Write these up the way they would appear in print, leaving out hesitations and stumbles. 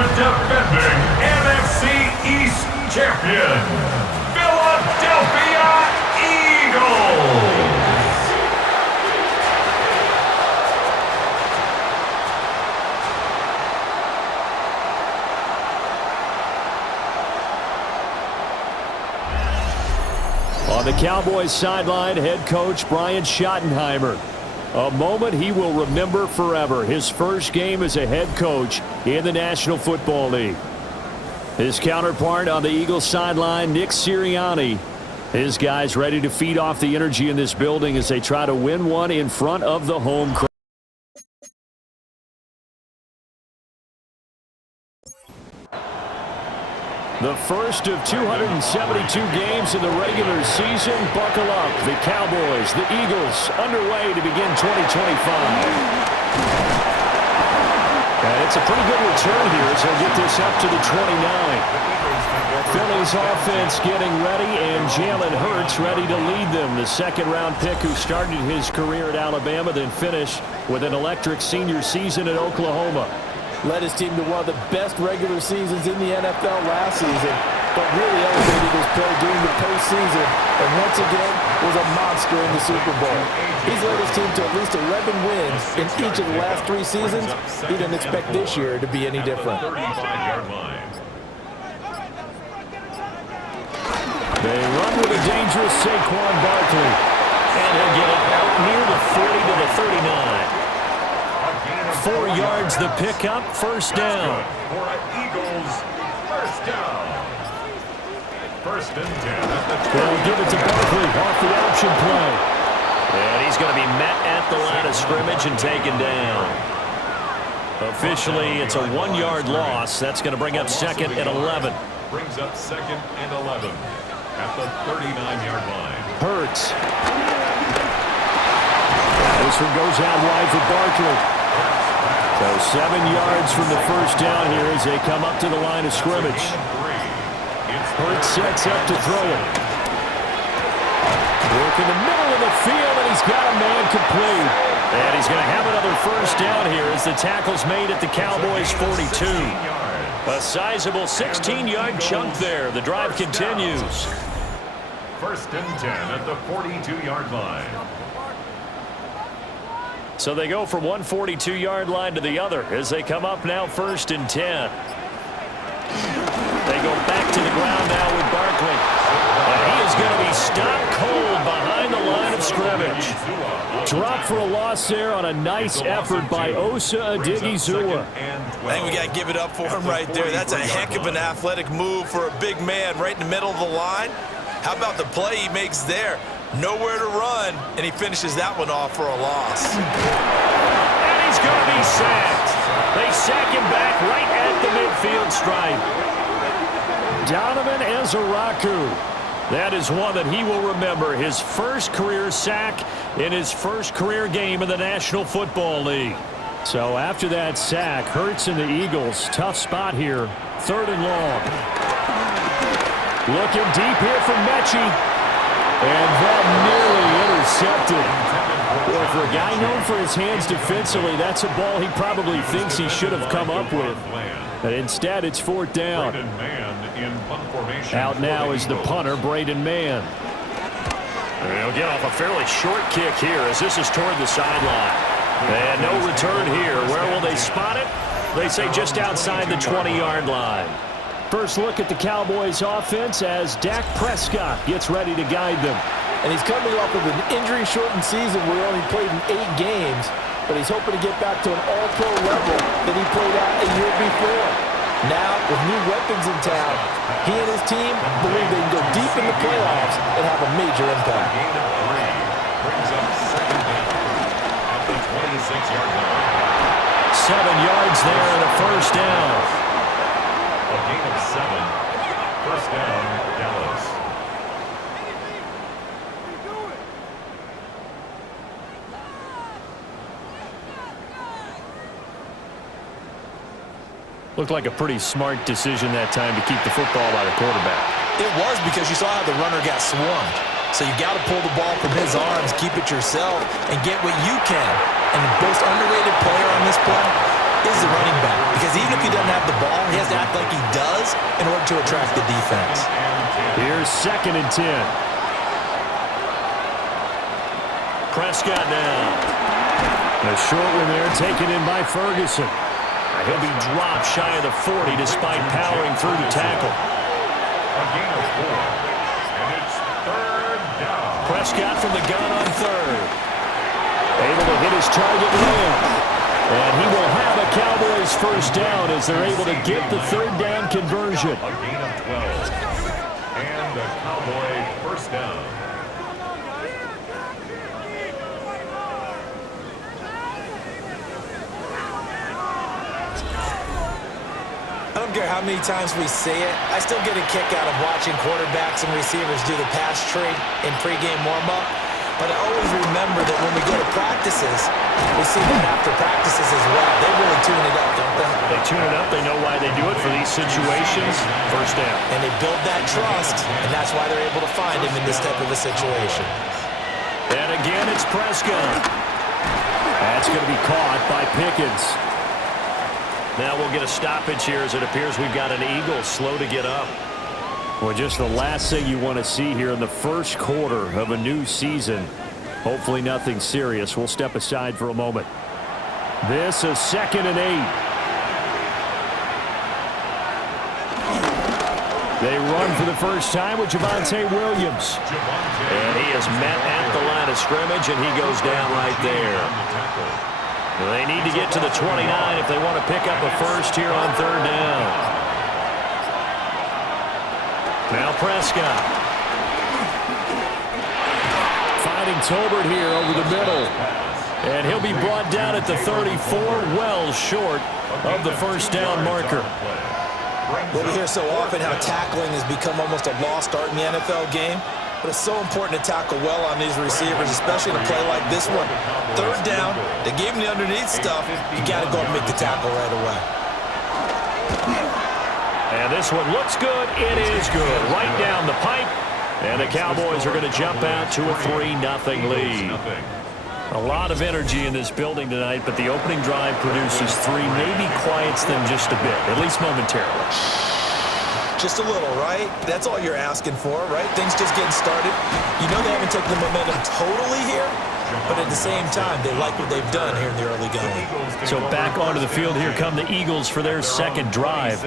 your defending NFC East champion, Philadelphia Eagles. On the Cowboys sideline, head coach Brian Schottenheimer. A moment he will remember forever. His first game as a head coach in the National Football League. His counterpart on the Eagles sideline, Nick Sirianni. His guys ready to feed off the energy in this building as they try to win one in front of the home crowd. The first of 272 games in the regular season. Buckle up. The Cowboys, the Eagles, underway to begin 2025. And it's a pretty good return here as they'll get this up to the 29. Philly's offense getting ready, and Jalen Hurts ready to lead them. The second-round pick who started his career at Alabama, then finished with an electric senior season at Oklahoma. Led his team to one of the best regular seasons in the NFL last season, but really elevated his play during the postseason, and once again was a monster in the Super Bowl. He's led his team to at least 11 wins in each of the last 3 seasons. He didn't expect this year to be any different. They run with a dangerous Saquon Barkley, and he'll get it out near the 40 to the 39. 4 yards the pickup, first down. For Eagles, first down. First and 10. They'll give it to Barkley off the option play. And he's going to be met at the line of scrimmage and taken down. Officially, it's a 1-yard loss. That's going to bring up second and 11. Brings up second and 11 at the 39-yard line. Hurts. This one goes out wide for Barkley. So 7 yards from the first down here as they come up to the line of scrimmage. Hurts sets up to throw it. Work in the middle of the field, and he's got a man complete. And he's going to have another first down here as the tackle's made at the Cowboys' 42. A sizable 16-yard chunk there. The drive continues. First and 10 at the 42-yard line. So they go from one 42-yard line to the other as they come up now first and 10. They go back to the ground now with Barkley. And he is going to be stopped cold behind the line of scrimmage. Drop for a loss there on a nice effort by Osa Odighizuwa. I think we got to give it up for him right there. That's a heck of an athletic move for a big man right in the middle of the line. How about the play he makes there? Nowhere to run, and he finishes that one off for a loss. And he's going to be sacked. They sack him back right at the midfield stripe. Donovan Ezeraku. That is one that he will remember. His first career sack in his first career game in the National Football League. So after that sack, Hurts and the Eagles, tough spot here. 3rd and long. Looking deep here from Mechie. And that nearly intercepted. Well, for a guy known for his hands defensively, that's a ball he probably thinks he should have come up with. But instead, it's 4th down. Out now is the punter, Braden Mann. He'll get off a fairly short kick here as this is toward the sideline. And no return here. Where will they spot it? They say just outside the 20-yard line. First look at the Cowboys offense as Dak Prescott gets ready to guide them. And he's coming off of an injury-shortened season where he only played in 8 games, but he's hoping to get back to an all-pro level that he played at a year before. Now, with new weapons in town, he and his team believe they can go deep in the playoffs and have a major impact. Brings up second down at the 26-yard line. 7 yards there and a first down. A gain of 7. First down, Dallas. Looked like a pretty smart decision that time to keep the football by the quarterback. It was because you saw how the runner got swarmed. So you got to pull the ball from his his arms, keep it yourself, and get what you can. And the most underrated player on this play is the running back. Because even if he doesn't have the ball, he has to act like he does in order to attract the defense. Here's 2nd and 10. Prescott now. A short one there taken in by Ferguson. He'll be dropped shy of the 40 despite powering through the tackle. A gain of 4. And it's 3rd down. Prescott from the gun on 3rd. Able to hit his target man. And he will have a Cowboys first down as they're able to get the 3rd down conversion. A gain of 12. And a Cowboy first down. I don't care how many times we say it, I still get a kick out of watching quarterbacks and receivers do the pass tree in pregame warm-up. But I always remember that when we go to practices, we see them after practices as well. They really tune it up, don't they? They tune it up. They know why they do it for these situations. First down. And they build that trust, and that's why they're able to find him in this type of a situation. And again, it's Prescott. That's going to be caught by Pickens. Now we'll get a stoppage here as it appears we've got an Eagle slow to get up. Well, just the last thing you want to see here in the first quarter of a new season. Hopefully nothing serious. We'll step aside for a moment. This is 2nd and 8. They run for the first time with Javonte Williams. And he is met at the line of scrimmage, and he goes down right there. They need to get to the 29 if they want to pick up a first here on 3rd down. Now Prescott. Finding Tolbert here over the middle. And he'll be brought down at the 34, well short of the first down marker. Well, we hear so often how tackling has become almost a lost art in the NFL game. But it's so important to tackle well on these receivers, especially in a play like this one. 3rd down, they gave him the underneath stuff. You got to go and make the tackle right away. And this one looks good. It is good. Right down the pipe. And the Cowboys are going to jump out to a 3-0 lead. A lot of energy in this building tonight, but the opening drive produces 3, maybe quiets them just a bit, at least momentarily. Just a little, right? That's all you're asking for, right? Things just getting started. You know they haven't taken the momentum totally here, but at the same time, they like what they've done here in the early going. So back onto the field, here come the Eagles for their 2nd drive.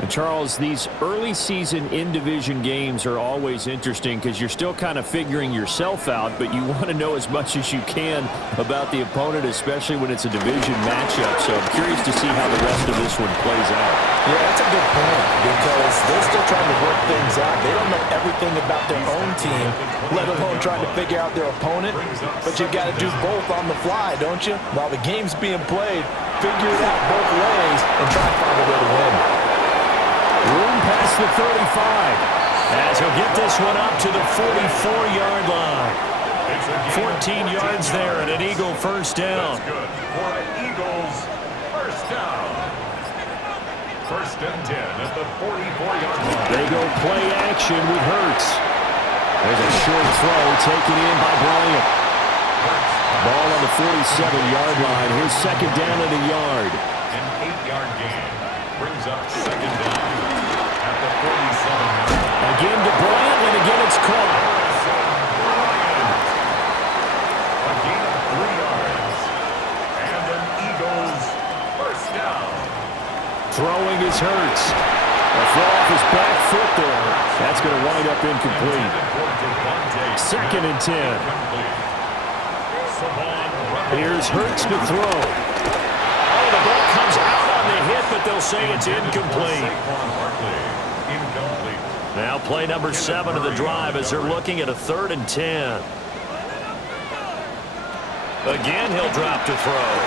And Charles, these early season in-division games are always interesting because you're still kind of figuring yourself out, but you want to know as much as you can about the opponent, especially when it's a division matchup. So I'm curious to see how the rest of this one plays out. Yeah, that's a good point because they're still trying to work things out. They don't know everything about their own team, let alone trying to figure out their opponent. But you've got to do both on the fly, don't you? While the game's being played, figure it out both ways and try to find a way to win. Room past the 35 as he'll get this one up to the 44-yard line. 14 yards there and an Eagle first down. That's good for an Eagles first down. 1st and 10 at the 44-yard line. They go play action with Hurts. There's a short throw taken in by Bryant. Ball on the 47-yard line. Here's 2nd down and a yard. An 8-yard gain brings up 2nd down at the 47-yard line. Again to Bryant, and again it's caught. A gain of 3 yards. And an Eagles first down. Throwing is Hurts. A throw off his back foot there. That's going to wind up incomplete. 2nd and 10. Here's Hurts to throw. Oh, the ball comes out on the hit, but they'll say it's incomplete. Now play number 7 of the drive as they're looking at a 3rd and 10. Again, he'll drop to throw.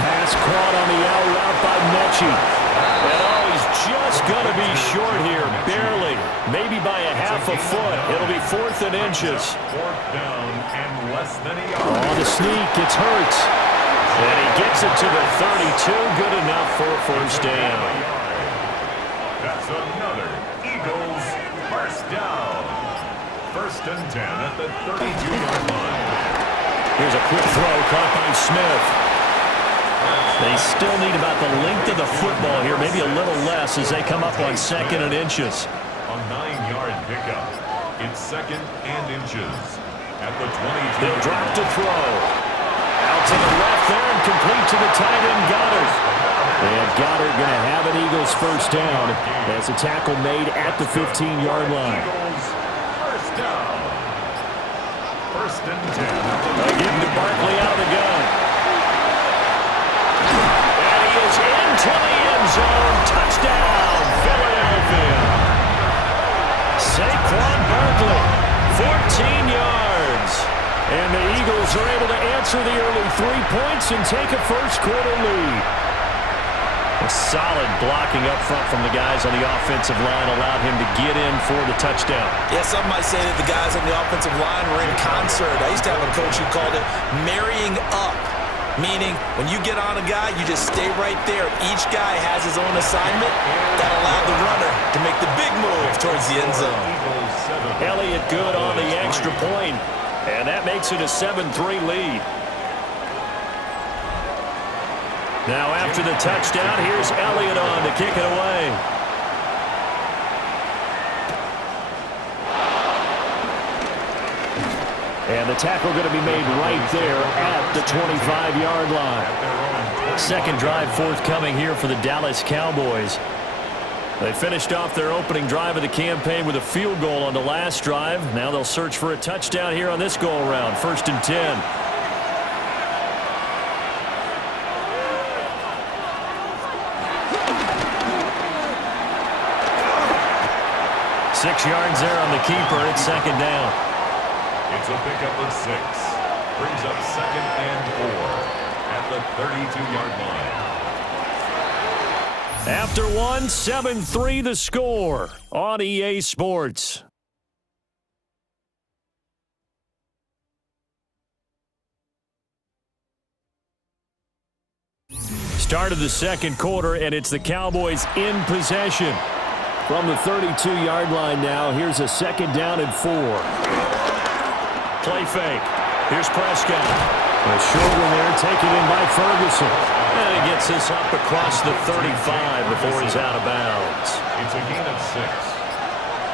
Pass caught on the out route by Mechie. And oh, he's just going to be short here, barely. Maybe by a half a foot. It'll be 4th and inches. 4th down and less than a yard. On the sneak, it's Hurts. And he gets it to the 32. Good enough for a first down. That's another Eagles first down. 1st First and 10 at the 32-yard line. Here's a quick throw caught by Smith. They still need about the length of the football here, maybe a little less as they come up on 2nd and inches. A 9-yard pickup. It's 2nd and inches at the 22. They'll drop to throw. Out to the left there and complete to the tight end, Goddard. And Goddard going to have an Eagles first down as a tackle made at the 15-yard line. Eagles first down. First and 10. Again to Barkley out of the gun. And he is into the end zone. Touchdown, Philadelphia. Saquon Barkley, 14 yards. And the Eagles are able to answer the early 3 points and take a first-quarter lead. A solid blocking up front from the guys on the offensive line allowed him to get in for the touchdown. Yeah, some might say that the guys on the offensive line were in concert. I used to have a coach who called it marrying up, meaning when you get on a guy, you just stay right there. Each guy has his own assignment. That allowed the runner to make the big move towards the end zone. Elliott good on the extra point, and that makes it a 7-3 lead. Now after the touchdown, here's Elliott on to kick it away. And the tackle going to be made right there at the 25-yard line. Second drive forthcoming here for the Dallas Cowboys. They finished off their opening drive of the campaign with a field goal on the last drive. Now they'll search for a touchdown here on this go-around. First and 10. 6 yards there on the keeper. It's second down. It's a pickup of 6. Brings up 2nd and 4 at the 32-yard line. After one, 7-3 the score on EA Sports. Start of the second quarter, and it's the Cowboys in possession. From the 32-yard line now, here's a second down and 4. Play fake. Here's Prescott. A short one there, taken in by Ferguson. And he gets this up across the 35 before he's out of bounds. It's a gain of 6.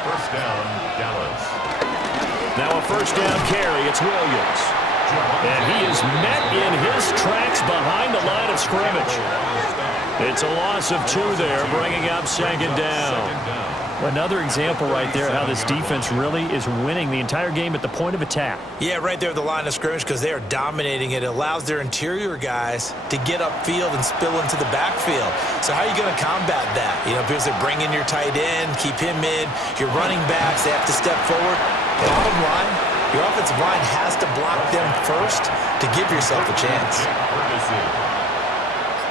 First down, Dallas. Now a first down carry. It's Williams. And he is met in his tracks behind the line of scrimmage. It's a loss of 2 there, bringing up second down. Another example right there how this defense really is winning the entire game at the point of attack. Yeah, right there at the line of scrimmage because they are dominating it. It allows their interior guys to get upfield and spill into the backfield. So how are you going to combat that? You know, because they bring in your tight end, keep him in. Your running backs, they have to step forward. Bottom line, your offensive line has to block them first to give yourself a chance.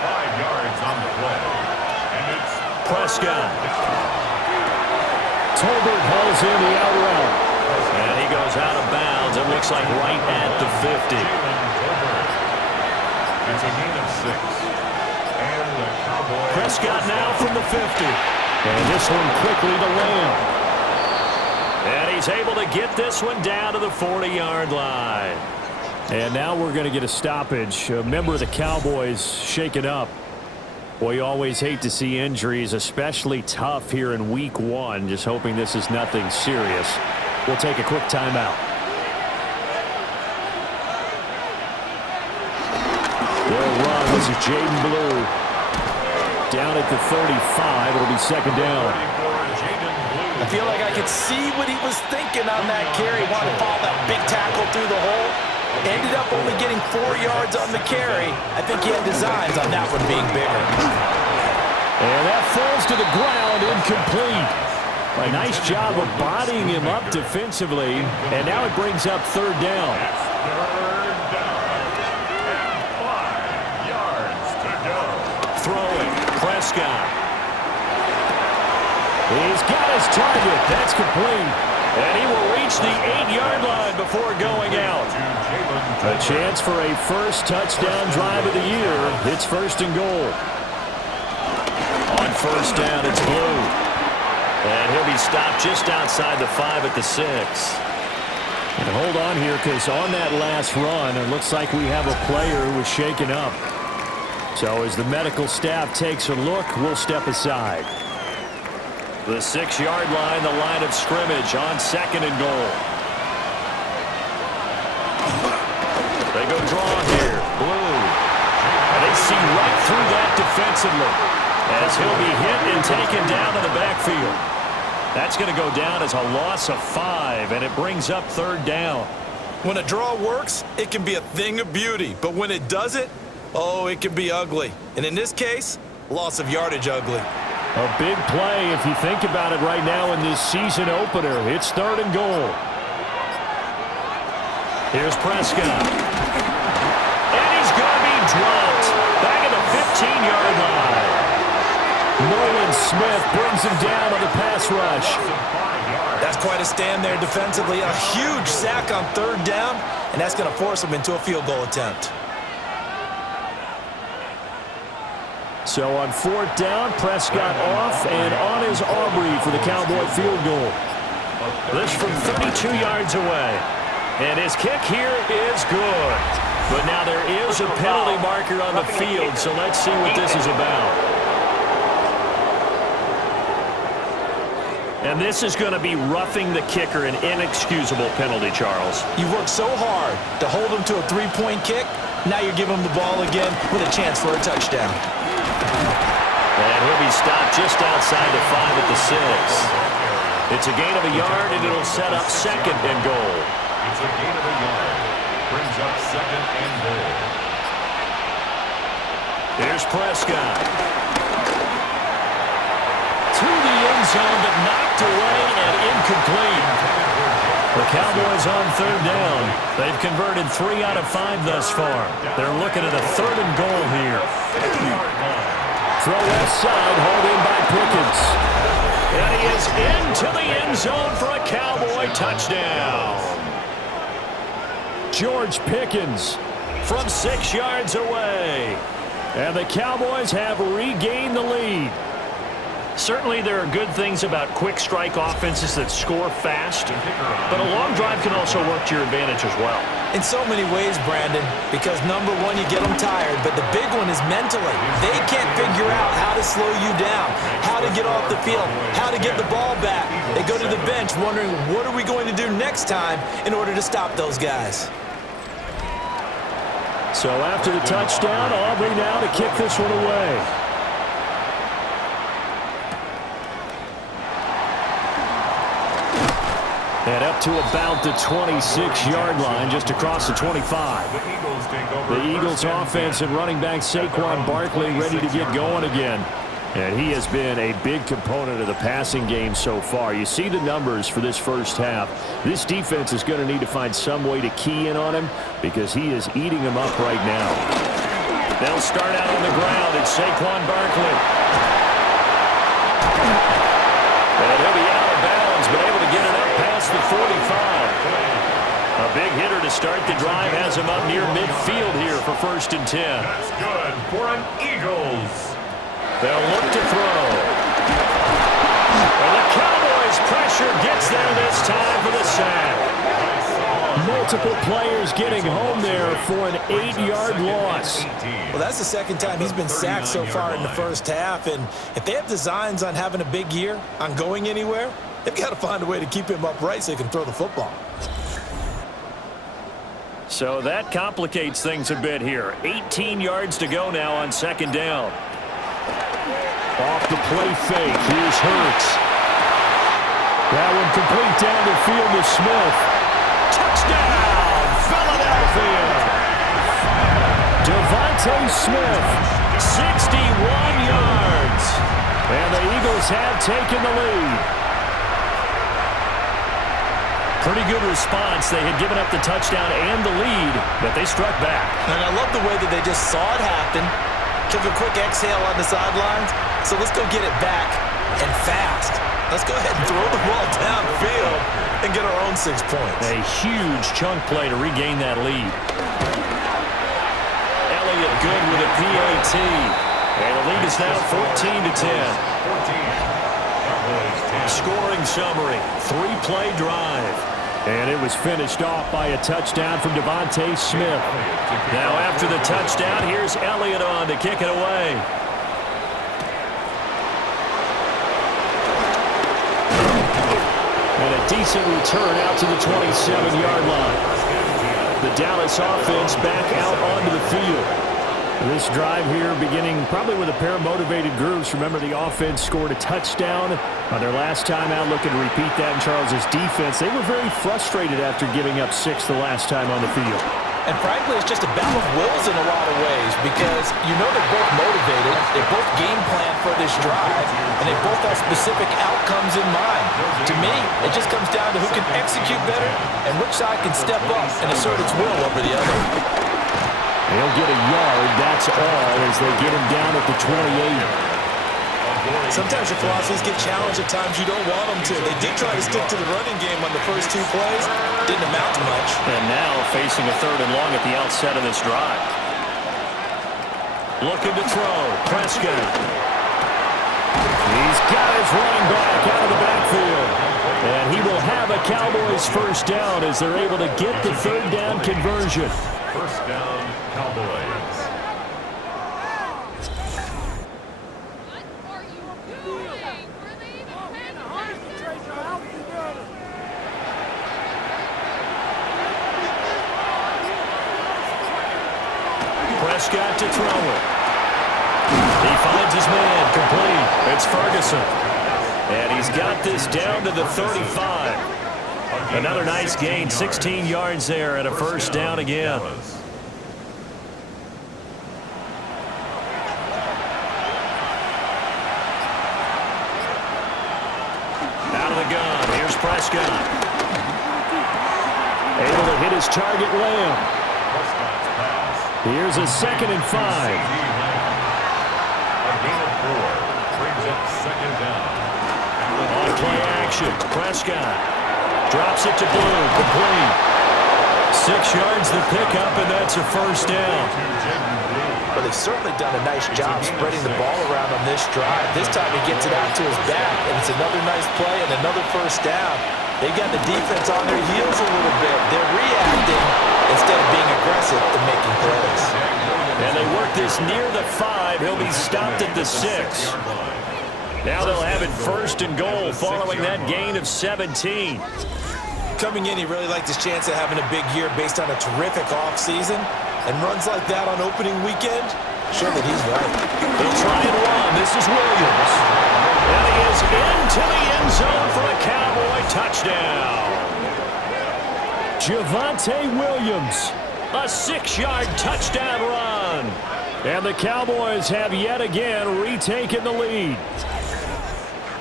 5 yards on the play. And it's Prescott. Tolbert hauls in the out route. And he goes out of bounds. It looks like right at the 50. It's a gain of 6. And the Cowboys. Prescott now from the 50. And this one quickly to Lamb. And he's able to get this one down to the 40-yard line. And now we're going to get a stoppage. A member of the Cowboys shaken up. Boy, you always hate to see injuries, especially tough here in week 1. Just hoping this is nothing serious. We'll take a quick timeout. They'll run. This is Jaden Blue. Down at the 35. It'll be second down. I feel like I could see what he was thinking on that carry. Wanted to follow that big tackle through the hole. Ended up only getting 4 yards on the carry. I think he had designs on that one being bigger. And that falls to the ground, incomplete. A nice job of bodying him up defensively. And now it brings up third down. Third down. And 5 yards to go. Throwing. Prescott. He's got his target. That's complete. And he will reach the 8-yard line before going out. A chance for a first touchdown drive of the year. It's first and goal. On first down, it's Blue. And he'll be stopped just outside the 5 at the 6. And hold on here, because on that last run, it looks like we have a player who was shaken up. So as the medical staff takes a look, we'll step aside. The 6-yard line, the line of scrimmage on 2nd and goal. They go draw here. Blue. And they see right through that defensively as he'll be hit and taken down in the backfield. That's going to go down as a loss of 5, and it brings up 3rd down. When a draw works, it can be a thing of beauty. But when it doesn't, oh, it can be ugly. And in this case, loss of yardage ugly. A big play if you think about it right now in this season opener. It's 3rd and goal. Here's Prescott. And he's going to be dropped back at the 15-yard line. Nolan Smith brings him down on the pass rush. That's quite a stand there defensively. A huge sack on 3rd down, and that's going to force him into a field goal attempt. So on 4th down, Prescott off, and on is Aubrey for the Cowboy field goal. This from 32 yards away. And his kick here is good. But now there is a penalty marker on the field, so let's see what this is about. And this is going to be roughing the kicker, an inexcusable penalty, Charles. You worked so hard to hold him to a 3-point kick. Now you're giving him the ball again with a chance for a touchdown. And he'll be stopped just outside the 5 at the 6. It's a gain of a yard, and it'll set up 2nd and goal. It's a gain of a yard. Brings up 2nd and goal. Here's Prescott. To the end zone, but knocked away and incomplete. The Cowboys on 3rd down. They've converted 3 out of 5 thus far. They're looking at a 3rd and goal here. Throw left side, hauled in by Pickens. And he is into the end zone for a Cowboy touchdown. George Pickens from 6 yards away. And the Cowboys have regained the lead. Certainly there are good things about quick strike offenses that score fast, but a long drive can also work to your advantage as well. In so many ways, Brandon, because number one, you get them tired, but the big one is mentally. They can't figure out how to slow you down, how to get off the field, how to get the ball back. They go to the bench wondering, what are we going to do next time in order to stop those guys? So after the touchdown, Aubrey now to kick this one away. And up to about the 26-yard line, just across the 25. The Eagles offense and running back Saquon Barkley ready to get going again. And he has been a big component of the passing game so far. You see the numbers for this first half. This defense is going to need to find some way to key in on him because he is eating them up right now. They'll start out on the ground. It's Saquon Barkley. And he'll be out of bounds, but able to get it up past the 45. A big hitter to start the drive has him up near midfield here for 1st and 10. That's good for an Eagles. They'll look to throw. And the Cowboys' pressure gets there this time for the sack. Multiple players getting home there for an 8-yard loss. Well, that's the second time he's been sacked so far in the first half, and if they have designs on having a big year, on going anywhere, they've got to find a way to keep him upright so he can throw the football. So that complicates things a bit here. 18 yards to go now on 2nd down. Off the play fake. Here's Hurts. That one complete down the field to Smith. Touchdown, Philadelphia. Devontae Smith, 61 yards. And the Eagles have taken the lead. Pretty good response. They had given up the touchdown and the lead, but they struck back. And I love the way that they just saw it happen, took a quick exhale on the sidelines. So let's go get it back and fast. Let's go ahead and throw the ball downfield and get our own 6 points. A huge chunk play to regain that lead. Elliott good with a PAT. And the lead is now 14-10. Scoring summary, 3-play drive. And it was finished off by a touchdown from Devontae Smith. Now after the touchdown, here's Elliott on to kick it away. And a decent return out to the 27-yard line. The Dallas offense back out onto the field. This drive here beginning probably with a pair of motivated groups. Remember, the offense scored a touchdown on their last time out, looking to repeat that in Charles's defense. They were very frustrated after giving up 6 the last time on the field. And frankly, it's just a battle of wills in a lot of ways because you know they're both motivated, they both game plan for this drive, and they both have specific outcomes in mind. To me, it just comes down to who can execute better and which side can step up and assert its will over the other. They'll get a yard, that's all, as they get him down at the 28. Sometimes your philosophies get challenged at times you don't want them to. They did try to stick to the running game on the first 2 plays. Didn't amount to much. And now facing a 3rd and long at the outset of this drive. Looking to throw. Prescott. He's got his running back out of the backfield. And he will have a Cowboys first down as they're able to get the 3rd down conversion. First down, Cowboys. Prescott to throw it. He finds his man, complete. It's Ferguson. And he's got this down to the 35. Another nice gain, 16 yards there and a first down again. Out of the gun, here's Prescott. Able to hit his target, Lamb. Here's a 2nd and 5. A gain of 4 brings up 2nd down. On play action, Prescott drops it to Blue, complete. 6 yards the pickup, and that's a first down. Well, they've certainly done a nice job spreading the ball around on this drive. This time he gets it out to his back, and it's another nice play and another first down. They've got the defense on their heels a little bit. They're reacting instead of being aggressive and making plays. And they work this near the 5. He'll be stopped at the 6. Now they'll have it 1st and goal following that gain of 17. Coming in, he really liked his chance of having a big year based on a terrific offseason. And runs like that on opening weekend, show that he's right. They'll try and run. This is Williams. And he is into the end zone for a Cowboy touchdown. Javonte Williams, a 6-yard touchdown run. And the Cowboys have yet again retaken the lead.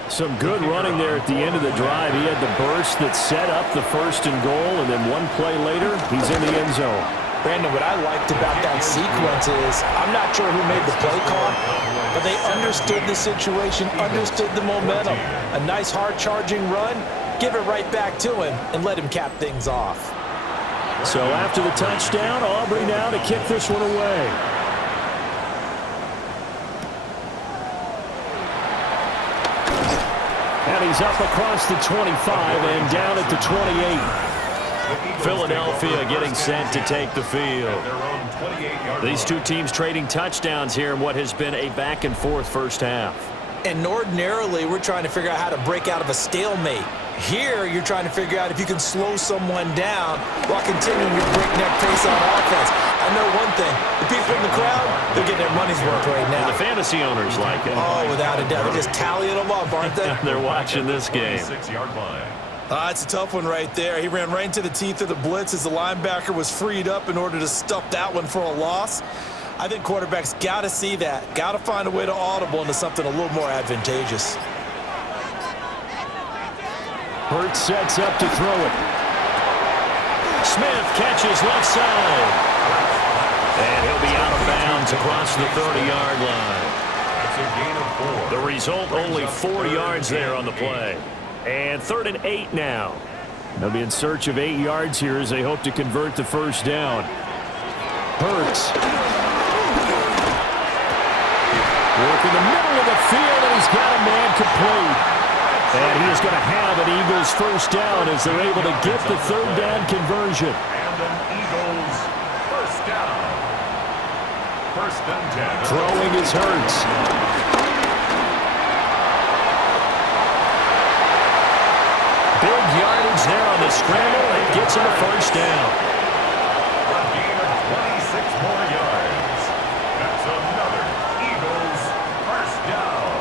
Some good running there at the end of the drive. He had the burst that set up the 1st and goal, and then one play later, he's in the end zone. Brandon, what I liked about that sequence is I'm not sure who made the play call, but they understood the situation, understood the momentum. A nice hard-charging run, give it right back to him, and let him cap things off. So after the touchdown, Aubrey now to kick this one away. And he's up across the 25 and down at the 28. Philadelphia getting set to take the field. These two teams trading touchdowns here in what has been a back-and-forth first half. And ordinarily, we're trying to figure out how to break out of a stalemate. Here, you're trying to figure out if you can slow someone down while continuing your breakneck pace on offense. I know one thing. The people in the crowd, they're getting their money's worth right now. And the fantasy owners like it. Oh, without a doubt. They're just tallying them up, aren't they? They're watching this game. 6-yard line. It's a tough one right there. He ran right into the teeth of the blitz as the linebacker was freed up in order to stuff that one for a loss. I think quarterbacks got to see that. Got to find a way to audible into something a little more advantageous. Hurts sets up to throw it. Smith catches left side. And he'll be out of bounds across the 30-yard line. That's a gain of 4. The result, only 4 yards there on the play. And 3rd and 8 now. They'll be in search of 8 yards here as they hope to convert the first down. Hurts. Work in the middle of the field, and he's got a man complete. And he is going to have an Eagles first down as they're able to get the third down conversion. And an Eagles first down. First and 10. Throwing is Hurts. Big yardage there on the scramble. It gets him a first down. A gain of 26 more yards. That's another Eagles first down.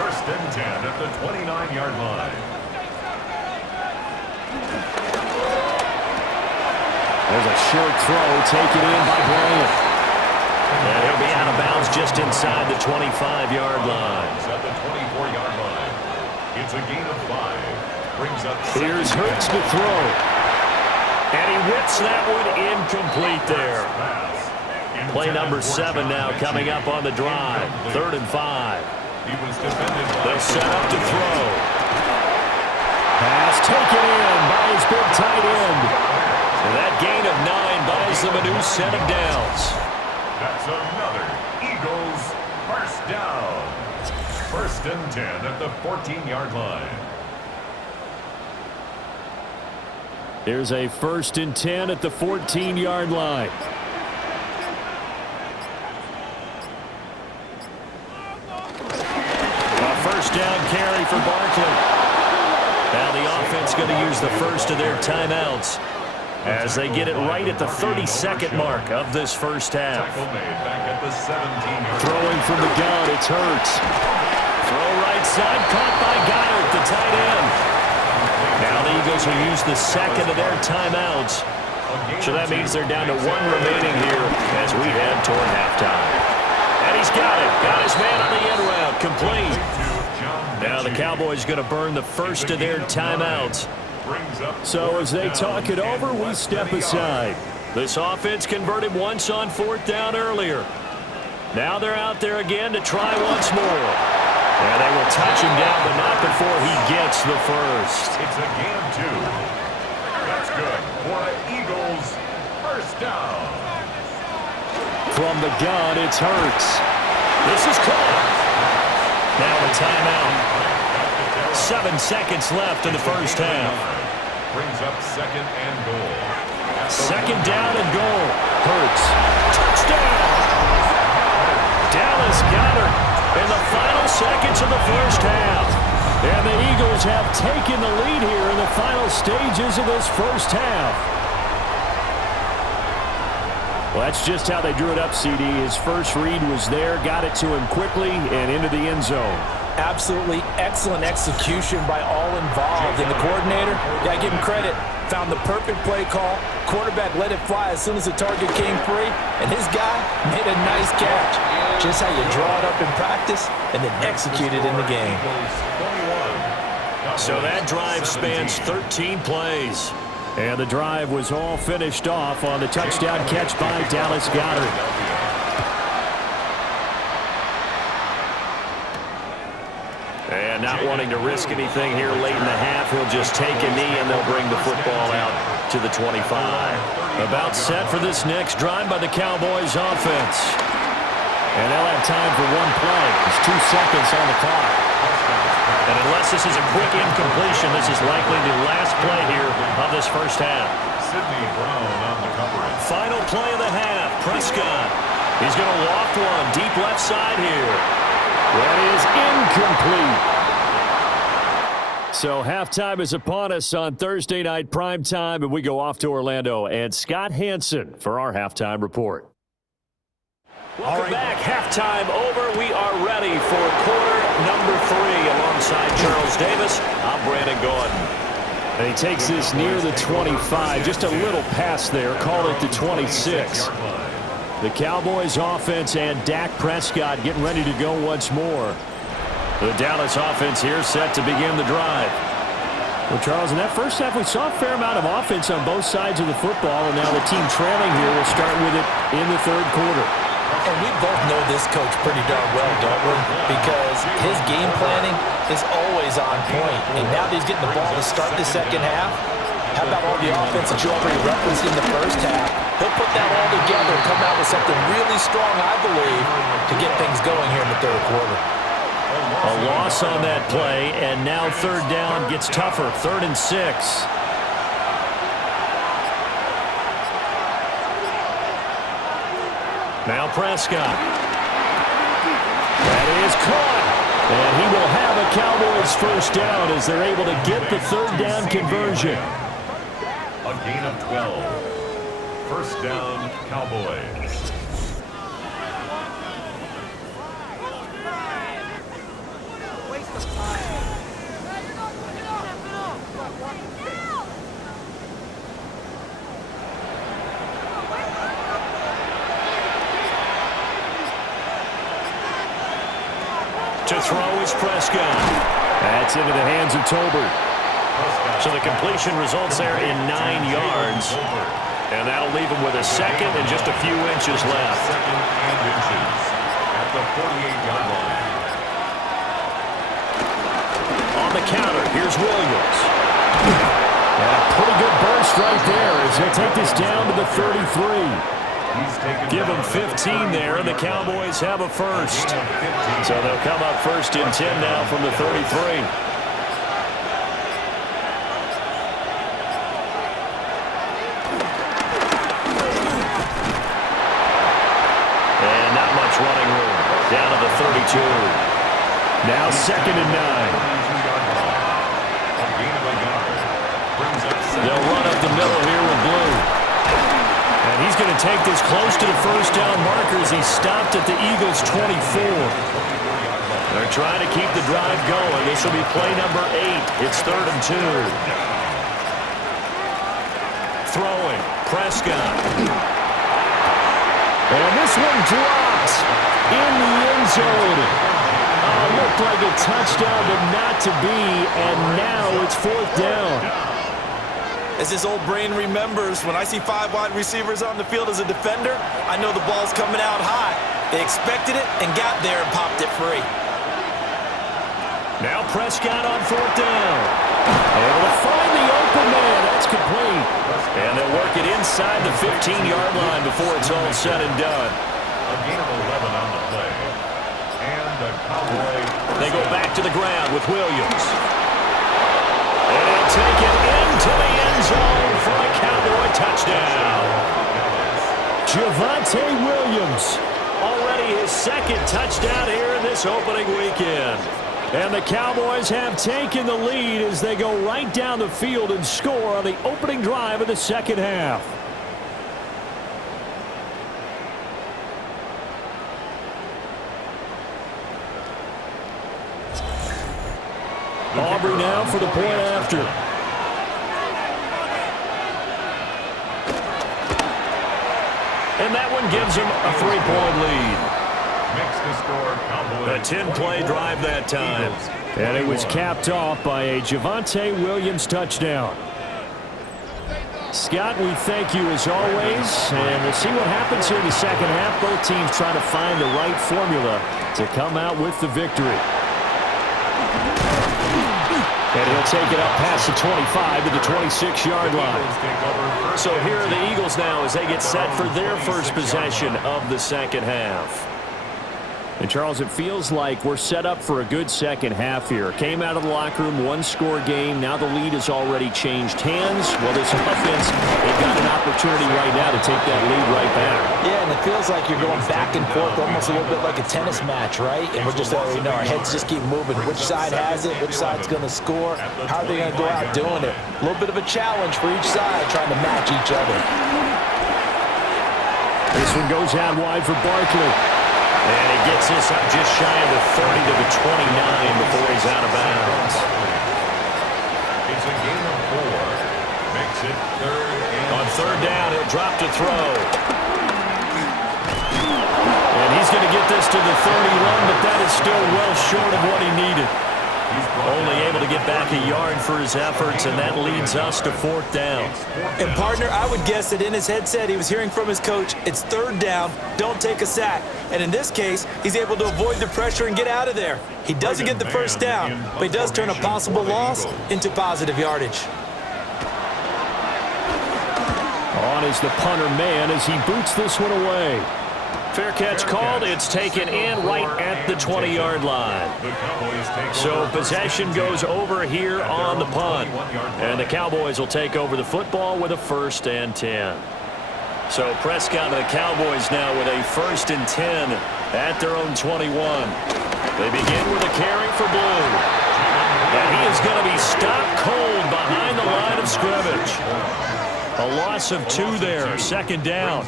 First and 10 at the 29-yard line. There's a short throw taken in by Bryant. And he'll be out of bounds just inside the 25-yard line. At the 24-yard line. It's a gain of 5. Brings up Here's Hurts to throw. And he whips that one incomplete there. Play number 7 now coming up on the drive. 3rd and 5. They'll set up to throw. Pass taken in by his big tight end. And that gain of 9 buys them a new set of downs. That's another Eagles first down. First and 10 at the 14-yard line. There's a 1st and 10 at the 14-yard line. A first down carry for Barkley. Now the offense going to use the first of their timeouts as they get it right at the 32nd mark of this first half. Throwing from the gun, it's Hurts. Throw right side, caught by Goddard, the tight end. Now the Eagles will use the second of their timeouts. So that means they're down to 1 remaining here as we head toward halftime. And he's got it. Got his man on the end route. Complete. Now the Cowboys going to burn the first of their timeouts. So as they talk it over, we step aside. This offense converted once on 4th down earlier. Now they're out there again to try once more. And they will touch him down, but not before he gets the first. It's a gain of 2. That's good for the Eagles first down. From the gun, it's Hurts. This is caught. Now a timeout. 7 seconds left in the first half. Brings up 2nd and goal. 2nd down and goal. Hurts. Touchdown. Dallas Goedert in the final seconds of the first half. And the Eagles have taken the lead here in the final stages of this first half. Well, that's just how they drew it up, CD. His first read was there, got it to him quickly, and into the end zone. Absolutely excellent execution by all involved. And the coordinator, got to give him credit, found the perfect play call. Quarterback let it fly as soon as the target came free, and his guy made a nice catch. Just how you draw it up in practice and then execute it in the game. So that drive spans 13 plays. And the drive was all finished off on the touchdown catch by Dallas Goedert. And not wanting to risk anything here late in the half, he'll just take a knee and they'll bring the football out to the 25. About set for this next drive by the Cowboys offense. And they'll have time for 1 play. There's 2 seconds on the clock. And unless this is a quick incompletion, this is likely the last play here of this first half. Sidney Brown on the coverage. Final play of the half. Prescott. He's going to loft one deep left side here. That is incomplete. So halftime is upon us on Thursday night primetime, and we go off to Orlando. And Scott Hansen for our halftime report. Welcome back. Halftime over. We are ready for quarter number 3 alongside Charles Davis. I'm Brandon Gordon. And he takes this near the 25. Just a little pass there. Call it the 26. The Cowboys offense and Dak Prescott getting ready to go once more. The Dallas offense here set to begin the drive. Well, Charles, in that first half, we saw a fair amount of offense on both sides of the football, and now the team trailing here will start with it in the 3rd quarter. And we both know this coach pretty darn well, don't we? Because his game planning is always on point. And now that he's getting the ball to start the second half, how about all the offense that you already referenced in the first half? He'll put that all together and come out with something really strong, I believe, to get things going here in the 3rd quarter. A loss on that play, and now third down gets tougher. 3rd and 6. Now Prescott. That is caught. And he will have a Cowboys first down as they're able to get the third down conversion. A gain of 12. First down, Cowboys. To throw is Prescott. That's into the hands of Tolbert. So the completion results there in 9 yards. And that'll leave him with a second and just a few inches left. Second and inches at the 48-yard line. On the counter, here's Williams. And a pretty good burst right there as he'll take this down to the 33. Give him 15 there, and the Cowboys have a first. So they'll come up 1st and 10 now from the 33. And not much running room. Down to the 32. Now 2nd and 9. They'll run up the middle here with Blue. And he's going to take this close to the first down markers. He stopped at the Eagles' 24. They're trying to keep the drive going. This will be play number 8. It's 3rd and 2. Throwing. Prescott. And this one dropped in the end zone. Looked like a touchdown, but not to be. And now it's 4th down. As his old brain remembers, when I see 5 wide receivers on the field as a defender, I know the ball's coming out high. They expected it and got there and popped it free. Now Prescott on 4th down. Able to find the open man. That's complete. And they'll work it inside the 15-yard line before it's all said and done. A gain of 11 on the play. And the Cowboy. They go back to the ground with Williams. And he'll take it into the end zone for a Cowboy touchdown. Javonte Williams, already his 2nd touchdown here in this opening weekend. And the Cowboys have taken the lead as they go right down the field and score on the opening drive of the 2nd half. Aubrey now for the point after. And that one gives them a 3-point lead. A 10-play drive that time. And it was capped off by a Javonte Williams touchdown. Scott, we thank you as always, and we'll see what happens here in the 2nd half. Both teams trying to find the right formula to come out with the victory. And he'll take it up past the 25 to the 26-yard line. So here are the Eagles now as they get set for their first possession of the 2nd half. And, Charles, it feels like we're set up for a good 2nd half here. Came out of the locker room, 1-score game. Now the lead has already changed hands. Well, this offense, they've got an opportunity right now to take that lead right back. Yeah, and it feels like you're going back and forth almost a little bit like a tennis match, right? And we're just, our heads just keep moving. Which side has it? Which side's going to score? How are they going to go out doing it? A little bit of a challenge for each side trying to match each other. This one goes out wide for Barkley. And he gets this up just shy of the 30 to the 29 before he's out of bounds. It's a gain of 4. Makes it 3rd and on 3rd down, he'll drop to throw. And he's going to get this to the 31, but that is still well short of what he needed. Only able to get back a yard for his efforts, and that leads us to 4th down. And, partner, I would guess that in his headset he was hearing from his coach, it's 3rd down, don't take a sack. And in this case, he's able to avoid the pressure and get out of there. He doesn't get the first down, but he does turn a possible loss into positive yardage. On is the punter man as he boots this one away. Fair catch called. It's taken in right at the 20-yard line. So possession goes over here on the punt. And the Cowboys will take over the football with a 1st and 10. So Prescott and the Cowboys now with a 1st and 10 at their own 21. They begin with a carry for Blue. And he is going to be stopped cold behind the line of scrimmage. A loss of 2 there, 2nd down.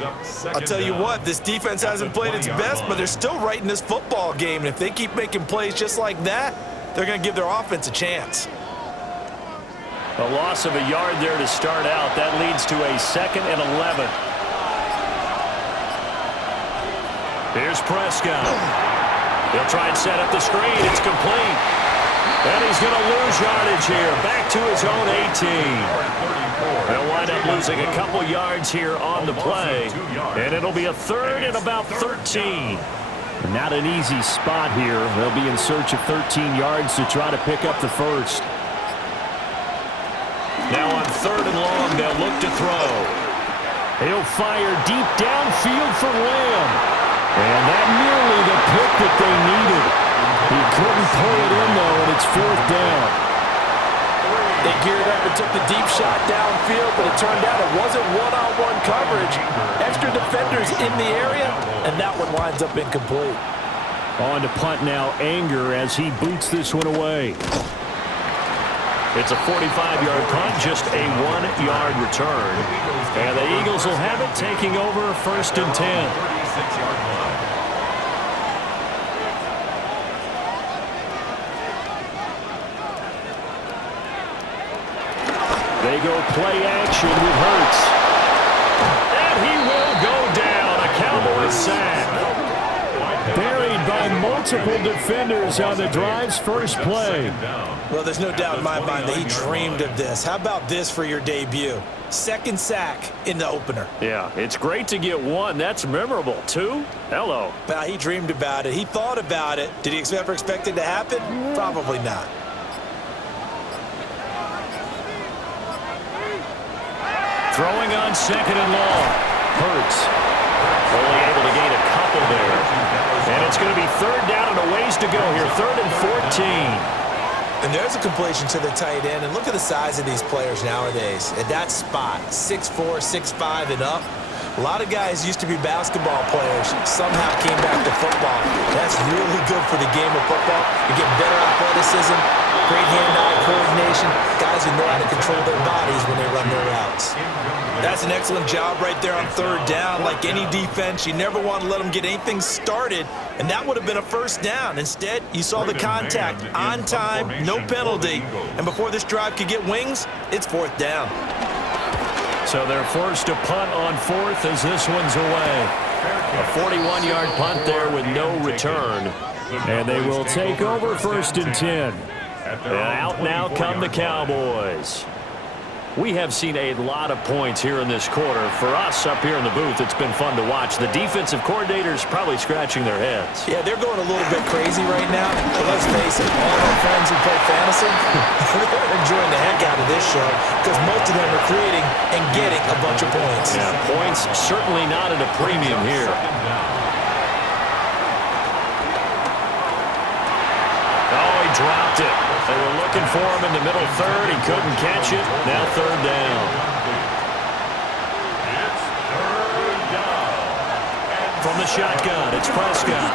I'll tell you what, this defense hasn't played its best, but they're still right in this football game. And if they keep making plays just like that, they're going to give their offense a chance. A loss of a yard there to start out. That leads to a 2nd and 11. Here's Prescott. He'll try and set up the screen. It's complete. And he's going to lose yardage here. Back to his own 18. They'll wind up losing a couple yards here on the play. And it'll be a 3rd and about 13. Not an easy spot here. They'll be in search of 13 yards to try to pick up the 1st. Now on 3rd and long, they'll look to throw. He'll fire deep downfield for Lamb. And that nearly the pick that they needed. He couldn't pull it in, though, and it's 4th down. They geared up and took the deep shot downfield, but it turned out it wasn't one-on-one coverage. Extra defenders in the area, and that one winds up incomplete. On to punt now, Anger, as he boots this one away. It's a 45-yard punt, just a 1-yard return. And the Eagles will have it, taking over 1st and 10. 36-yard line. They go play action with Hurts. And he will go down. A Cowboys sack. Buried by multiple defenders on the drive's first play. Well, there's no doubt in my mind that he dreamed of this. How about this for your debut? 2nd sack in the opener. Yeah, it's great to get 1. That's memorable. 2? Hello. Well, he dreamed about it. He thought about it. Did he ever expect it to happen? Probably not. Throwing on 2nd and long. Hurts. Only able to gain a couple there. And it's going to be 3rd down and a ways to go here. 3rd and 14. And there's a completion to the tight end. And look at the size of these players nowadays. At that spot, 6'4", 6'5", and up. A lot of guys used to be basketball players, somehow came back to football. That's really good for the game of football. You get better athleticism, great hand-eye coordination, guys who know how to control their bodies when they run their routes. That's an excellent job right there on 3rd down. Like any defense, you never want to let them get anything started, and that would have been a 1st down. Instead, you saw the contact on time, no penalty, and before this drive could get wings, it's 4th down. So they're forced to punt on 4th as this one's away. A 41-yard punt there with no return. And they will take over 1st and 10. And out now come the Cowboys. We have seen a lot of points here in this quarter. For us up here in the booth, it's been fun to watch. The defensive coordinators probably scratching their heads. Yeah, they're going a little bit crazy right now. But let's face it, all our friends who play fantasy, they're enjoying the heck out of this show because most of them are creating and getting a bunch of points. Yeah, points certainly not at a premium here. Oh, he dropped it. They were looking for him in the middle 3rd. He couldn't catch it. Now 3rd down. It's 3rd down. From the shotgun, it's Prescott.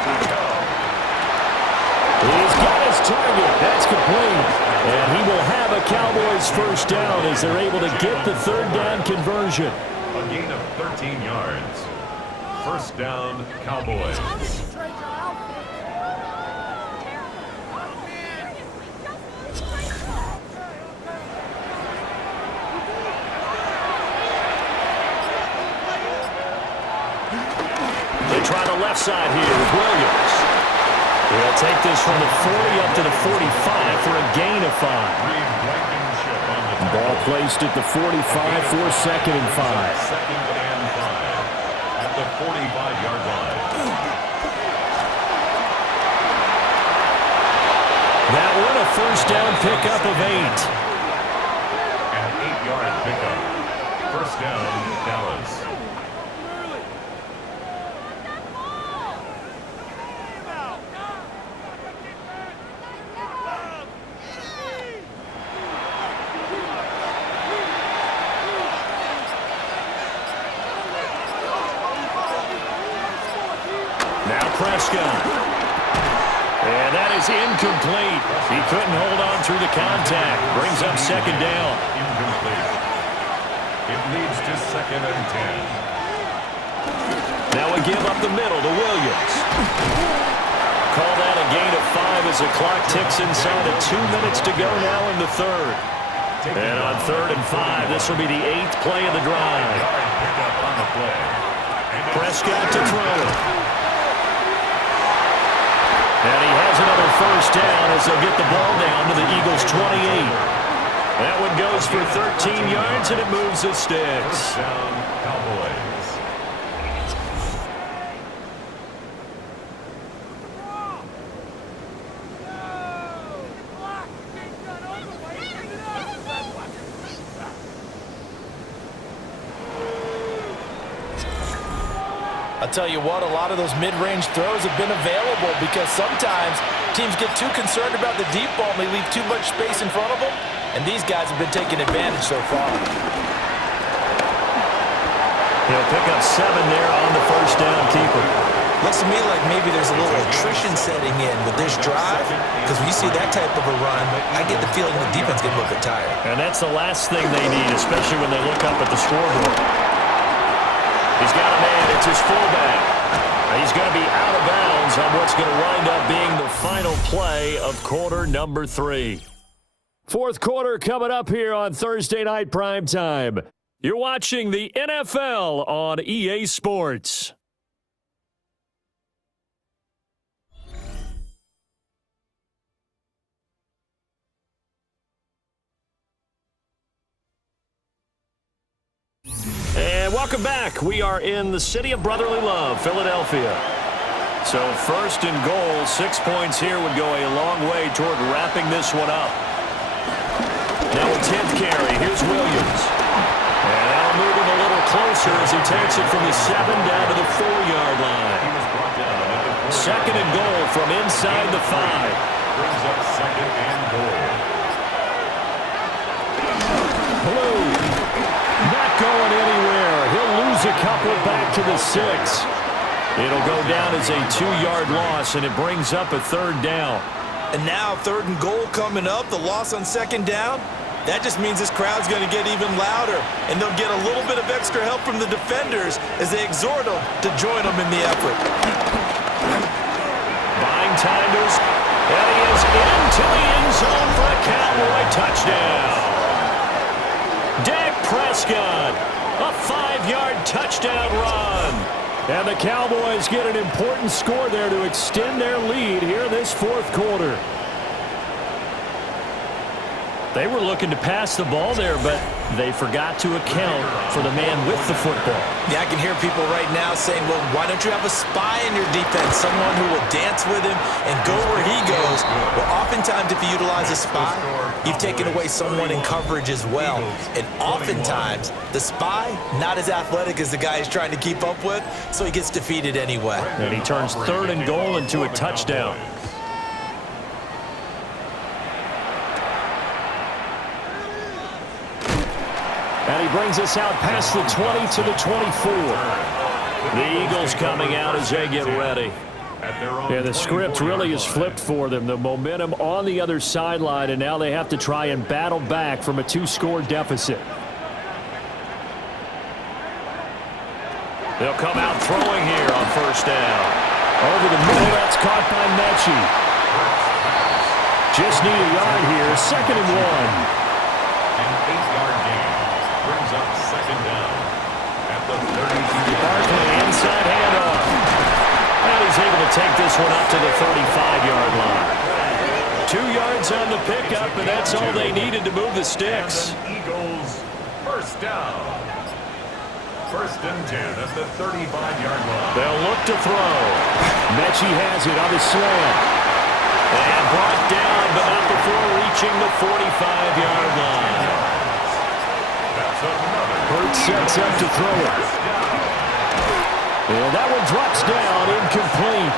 He's got his target. That's complete. And he will have a Cowboys 1st down as they're able to get the 3rd down conversion. A gain of 13 yards. 1st down, Cowboys. Try the left side here with Williams. He'll take this from the 40 up to the 45 for a gain of 5. Ball placed at the 45 for 2nd and 5. 2nd and 5 at the 45-yard line. That one a 1st down pickup of 8. An 8-yard pickup. 1st down, Dallas. Now Prescott. And that is incomplete. He couldn't hold on through the contact. Brings up second down. Incomplete. It leads to 2nd and 10. Now we give up the middle to Williams. Call that a gain of 5 as the clock ticks inside of 2 minutes to go now in the third. And on 3rd and 5, this will be the 8th play of the drive. Pickup on the play. Prescott to throw it. And he has another first down as they'll get the ball down to the Eagles' 28. That one goes for 13 yards, and it moves the sticks. First down, Cowboys. I'll tell you what, a lot of those mid-range throws have been available because sometimes teams get too concerned about the deep ball and they leave too much space in front of them, and these guys have been taking advantage so far. He'll pick up 7 there on the first down keeper. Looks to me like maybe there's a little attrition setting in with this drive, because when you see that type of a run, I get the feeling the defense getting a little bit tired. And that's the last thing they need, especially when they look up at the scoreboard. He's got a man. It's his fullback. He's going to be out of bounds on what's going to wind up being the final play of quarter number 3. Fourth quarter coming up here on Thursday Night Primetime. You're watching the NFL on EA Sports. And welcome back. We are in the city of brotherly love, Philadelphia. So 1st and goal, 6 points here would go a long way toward wrapping this one up. Now a 10th carry. Here's Williams. And that'll move him a little closer as he takes it from the 7 down to the 4-yard line. 2nd and goal from inside the 5. Brings up 2nd and goal. Blue. Not going anywhere. He'll lose a couple back to the 6. It'll go down as a 2-yard loss, and it brings up a 3rd down. And now 3rd and goal coming up, the loss on 2nd down. That just means this crowd's going to get even louder, and they'll get a little bit of extra help from the defenders as they exhort them to join them in the effort. Buying time to his, and he is into the end zone for a Cowboy touchdown. Dak Prescott, a 5-yard touchdown run. And the Cowboys get an important score there to extend their lead here this 4th quarter. They were looking to pass the ball there, but they forgot to account for the man with the football. Yeah, I can hear people right now saying, well, why don't you have a spy in your defense, someone who will dance with him and go where he goes? Well, oftentimes if you utilize a spy, you've taken away someone in coverage as well. And oftentimes, the spy, not as athletic as the guy he's trying to keep up with, so he gets defeated anyway. And he turns 3rd and goal into a touchdown. And he brings us out past the 20 to the 24. The Eagles coming out as they get ready. Yeah, the script really is flipped for them. The momentum on the other sideline, and now they have to try and battle back from a 2-score deficit. They'll come out throwing here on 1st down. Over the middle, that's caught by Mechie. Just need a yard here, 2nd and 1. An 8-yard gain brings up 2nd down at the 32. Barkley inside handoff. And he's able to take this one up to the 35-yard line. 2 yards on the pickup, and that's all they needed to move the sticks. Eagles, 1st down. 1st and 10 at the 35-yard line. They'll look to throw. Mechie has it on the slant. And brought down, but not before reaching the 45-yard line. That's another. Hurts sets up to throw it. And that one drops down, incomplete.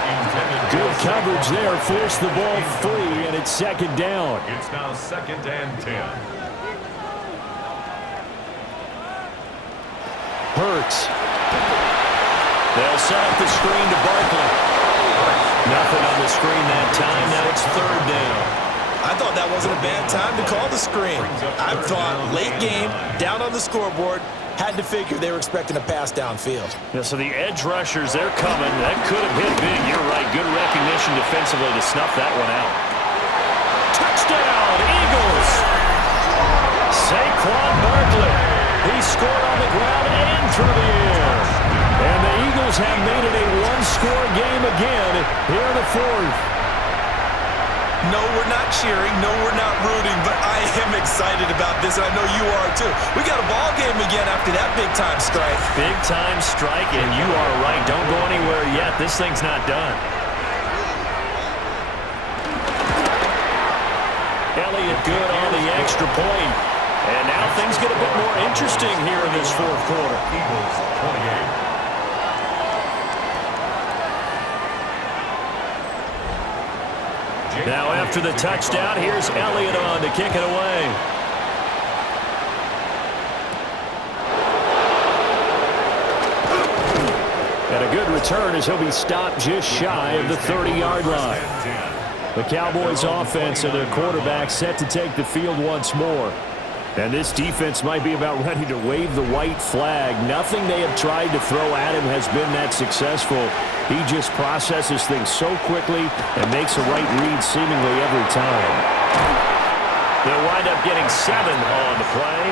Good coverage there, forced the ball free, and it's 2nd down. It's now 2nd and 10. Hurts. They'll set up the screen to Barkley. Nothing on the screen that time. Now it's third down. I thought that wasn't a bad time to call the screen. I thought late game, down on the scoreboard, had to figure they were expecting a pass downfield. Yeah, so the edge rushers, they're coming. That could have hit big. You're right. Good recognition defensively to snuff that one out. Touchdown, Eagles! Saquon Barkley. He scored on the ground and through the air. And the Eagles have made it a one-score game again here in the fourth. No, we're not cheering. No, we're not rooting. But I am excited about this, and I know you are too. We got a ball game again after that big-time strike. Big-time strike, and you are right. Don't go anywhere yet. This thing's not done. Elliott good on the extra point. And now things get a bit more interesting here in this fourth quarter. Eagles 28. Now after the touchdown, here's Elliott on to kick it away. And a good return as he'll be stopped just shy of the 30-yard line. The Cowboys offense and their quarterback set to take the field once more. And this defense might be about ready to wave the white flag. Nothing they have tried to throw at him has been that successful. He just processes things so quickly and makes a right read seemingly every time. They'll wind up getting 7 on the play,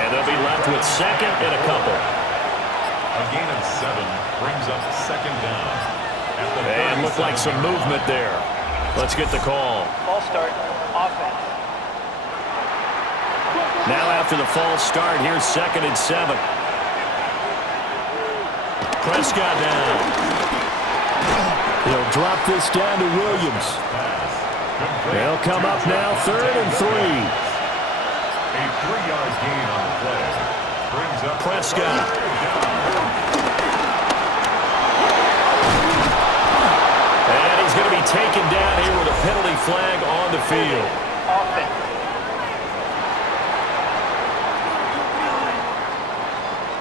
and they'll be left with second and a couple. A gain of 7 brings up second down. And looked like some movement there. Let's get the call. Ball start, offense. Now after the false start, here's second and 7. Prescott down. He'll drop this down to Williams. They'll come up now, third and 3. A 3-yard gain on the play. Brings up Prescott. And he's going to be taken down here with a penalty flag on the field. Offense.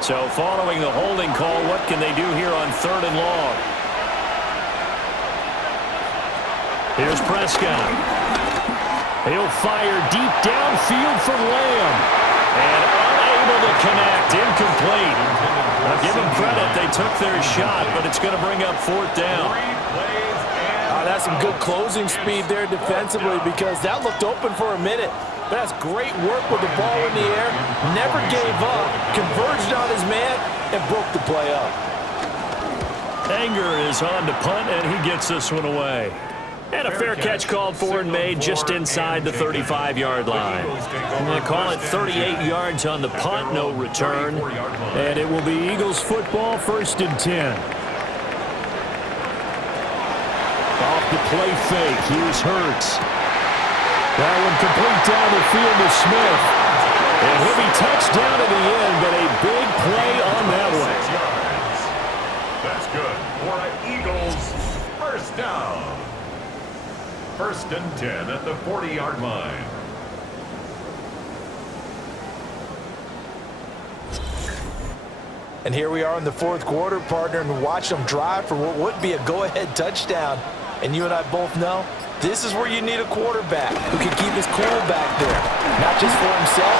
So following the holding call, what can they do here on third and long? Here's Prescott. He'll fire deep downfield for Lamb. And unable to connect, incomplete. Now give them credit, they took their shot, but it's going to bring up fourth down. That's some good closing speed there defensively because that looked open for a minute. But that's great work with the ball in the air. Never gave up. Converged on his man and broke the play up. Anger is on to punt, and he gets this one away. And a fair catch called for and made just inside the 35-yard line. They call it 38 yards on the punt, no return. And it will be Eagles football, first and 10. Off the play fake, here's Hurts. That one complete down the field to Smith. And he'll be touched down to the end, but a big play on that one. That's good for an Eagles first down. First and 10 at the 40-yard line. And here we are in the fourth quarter, partner, and watch them drive for what would be a go-ahead touchdown. And you and I both know this is where you need a quarterback who can keep his cool back there. Not just for himself,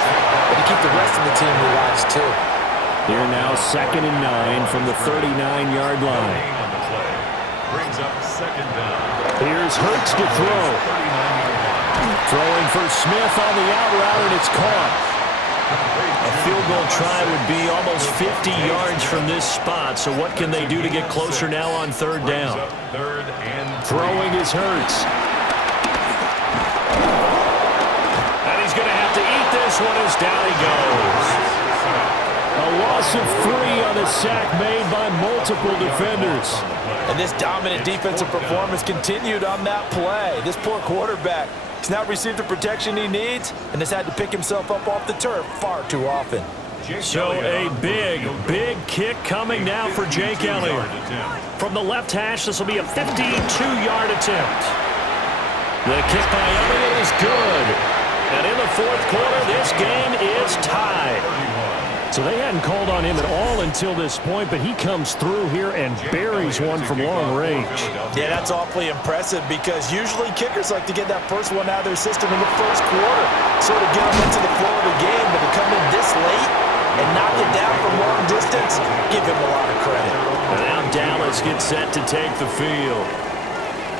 but to keep the rest of the team relaxed too. Here now, second and 9 from the 39-yard line. On the play. Brings up second down. Here's Hurts to throw. Throwing for Smith on the out route, and it's caught. A field goal try would be almost 50 yards from this spot, so what can they do to get closer now on third down? Third and Throwing is Hurts. And he's going to have to eat this one as down he goes. A loss of 3 on a sack made by multiple defenders. And this dominant defensive performance continued on that play. This poor quarterback has not received the protection he needs and has had to pick himself up off the turf far too often. So a big kick coming now for Jake Elliott. From the left hash, this will be a 52-yard attempt. The kick by Elliott is good. And in the fourth quarter, this game is tied. So they hadn't called on him at all until this point, but he comes through here and buries one from long range. Yeah, that's awfully impressive because usually kickers like to get that first one out of their system in the first quarter, sort of get them into the flow of the game, but to come in this late and knock it down from long distance, give him a lot of credit. And now Dallas gets set to take the field.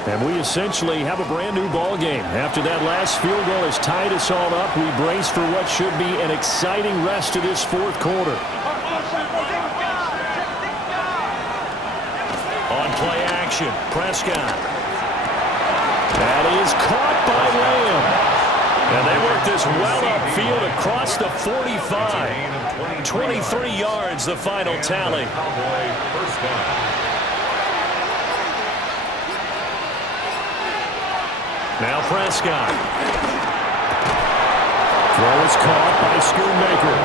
And we essentially have a brand-new ball game. After that last field goal has tied us all up, we brace for what should be an exciting rest of this fourth quarter. On play action, Prescott. That is caught by Lamb. And they work this well upfield across the 45. 23 yards, the final tally. Now Prescott. Throw is caught by Schoonmaker.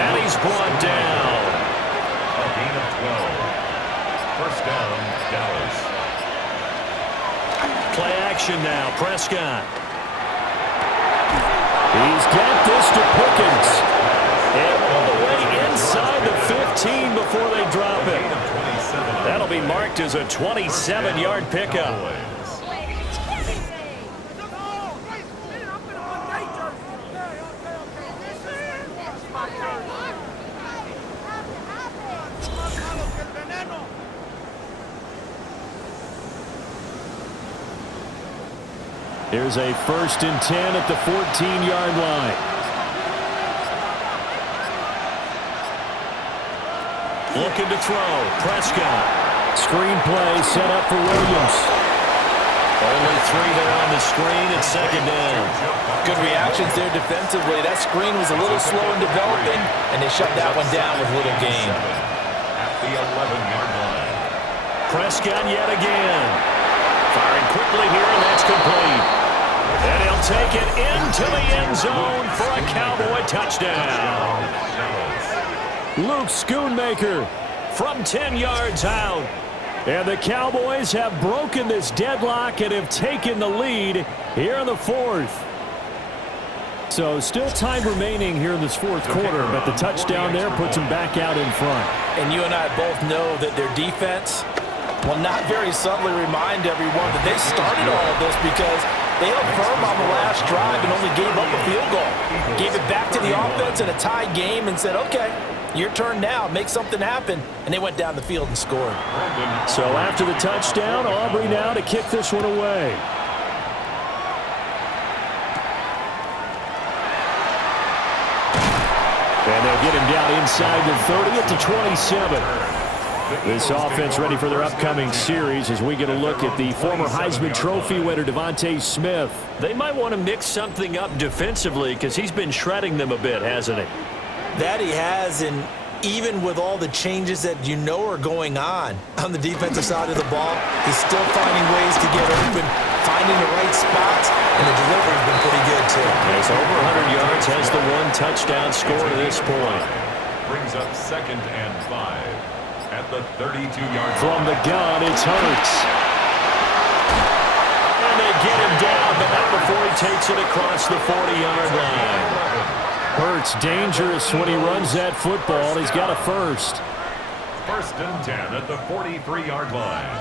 And he's brought down. A gain of 12. First down, Dallas. Play action now, Prescott. He's got this to Pickens. And all the way inside the 15 before they drop it. That'll be marked as a 27-yard pickup. Here's a 1st and 10 at the 14-yard line. Looking to throw. Prescott. Screen play set up for Williams. Only 3 there on the screen at 2nd down. Good reactions there defensively. That screen was a little slow in developing, and they shut that one down with little gain. At the 11-yard line. Prescott yet again. Firing quickly here, and that's complete. And he'll take it into the end zone for a Cowboy touchdown. Luke Schoonmaker from 10 yards out. And the Cowboys have broken this deadlock and have taken the lead here in the 4th. So still time remaining here in this 4th quarter, but the touchdown there puts them back out in front. And you and I both know that their defense will not very subtly remind everyone that they started all of this because they held firm on the last drive and only gave up a field goal. Gave it back to the offense in a tied game and said, okay, your turn now, make something happen. And they went down the field and scored. So after the touchdown, Aubrey now to kick this one away. And they'll get him down inside the 30 at the 27. This offense ready for their upcoming series as we get a look at the former Heisman Trophy winner Devontae Smith. They might want to mix something up defensively because he's been shredding them a bit, hasn't he? That he has, and even with all the changes that you know are going on the defensive side of the ball, he's still finding ways to get open, finding the right spots, and the delivery's been pretty good too. He's over 100 yards, has the 1 touchdown score to this point. Brings up 2nd and 5. At the 32-yard from the gun, it's Hurts. And they get him down, but not before he takes it across the 40-yard line. Hurts dangerous when he runs that football. He's got a first. 1st and 10 at the 43-yard line.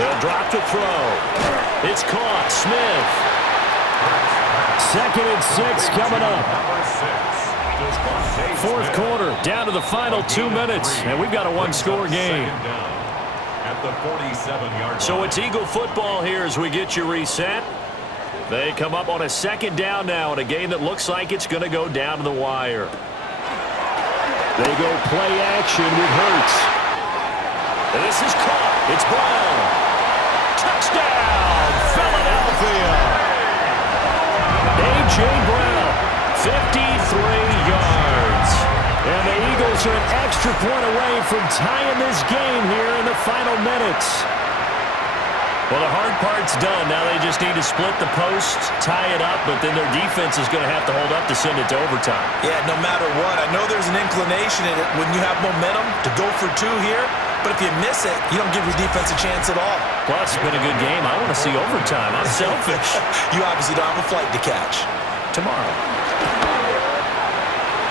They'll drop the throw. It's caught. Smith. 2nd and 6 coming up. 4th quarter, down to the final 2 minutes, and we've got a 1-score game. At the 47-yard so it's Eagle football here as we get you reset. They come up on a 2nd down now in a game that looks like it's going to go down to the wire. They go play action with Hurts. And this is caught. It's Brown. Touchdown, Philadelphia. A.J. Brown, 53 yards. And the Eagles are an extra point away from tying this game here in the final minutes. Well, the hard part's done. Now they just need to split the post, tie it up, but then their defense is going to have to hold up to send it to overtime. Yeah, no matter what. I know there's an inclination in it when you have momentum to go for 2 here. But if you miss it, you don't give your defense a chance at all. Plus, it's been a good game. I want to see overtime. I'm selfish. You obviously don't have a flight to catch. Tomorrow.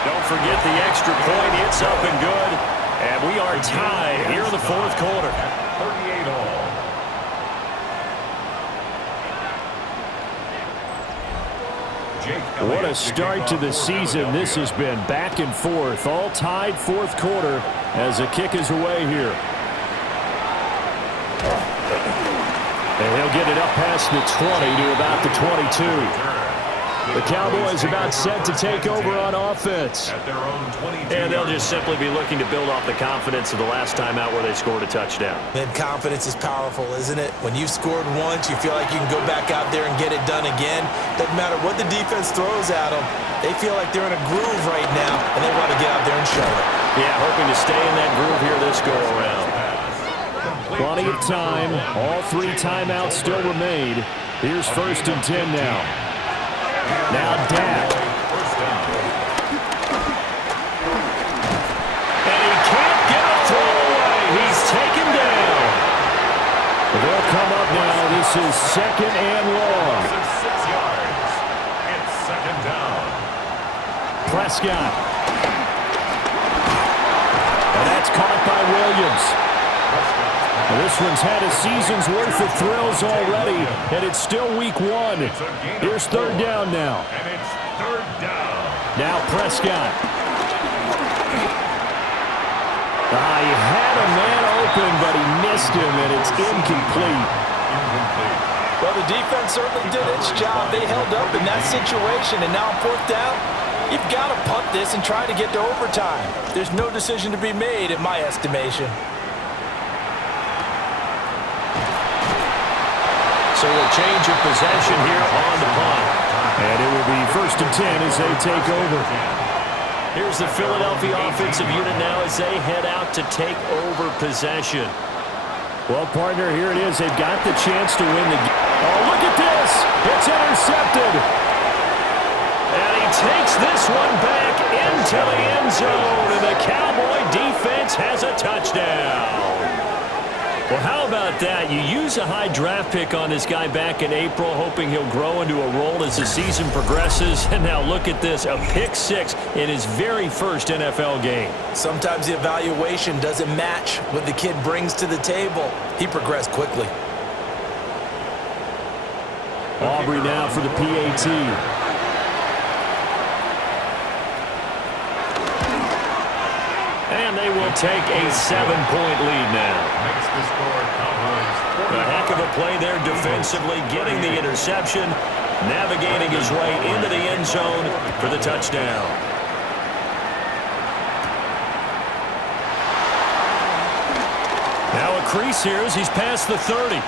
Don't forget the extra point. It's up and good. And we are tied here in the fourth quarter. 38 all. What a start to the season this has been. Back and forth, all tied fourth quarter as the kick is away here. And he'll get it up past the 20 to about the 22. The Cowboys about set to take over on offense. And they'll just simply be looking to build off the confidence of the last time out where they scored a touchdown. Man, confidence is powerful, isn't it? When you've scored once, you feel like you can go back out there and get it done again. Doesn't matter what the defense throws at them. They feel like they're in a groove right now, and they want to get out there and show it. Yeah, hoping to stay in that groove here this go-around. Plenty of time. All three timeouts still remain. Here's 1st and 10 now. Now Dak. And he can't get a throw away. He's taken down. They'll come up now. This is 2nd and long. 6 yards. It's 2nd down. Prescott. And that's caught by Williams. This one's had a season's worth of thrills already, and it's still week 1. Here's 3rd down now. And it's 3rd down. Now Prescott. He had a man open, but he missed him, and it's incomplete. Well, the defense certainly did its job. They held up in that situation, and now on 4th down, you've got to punt this and try to get to overtime. There's no decision to be made, in my estimation. So a change of possession here on the punt. And it will be 1st and 10 as they take over. Here's the Philadelphia offensive unit now as they head out to take over possession. Well, partner, here it is. They've got the chance to win the game. Oh, look at this. It's intercepted. And he takes this one back into the end zone. And the Cowboy defense has a touchdown. Well, how about that? You use a high draft pick on this guy back in April, hoping he'll grow into a role as the season progresses. And now look at this, a pick 6 in his very first NFL game. Sometimes the evaluation doesn't match what the kid brings to the table. He progressed quickly. Aubrey now for the PAT. And they will take a 7-point lead now. Makes the score Cowboys 40. A heck of a play there defensively, getting the interception, navigating his way into the end zone for the touchdown. Now a crease here as he's past the 30.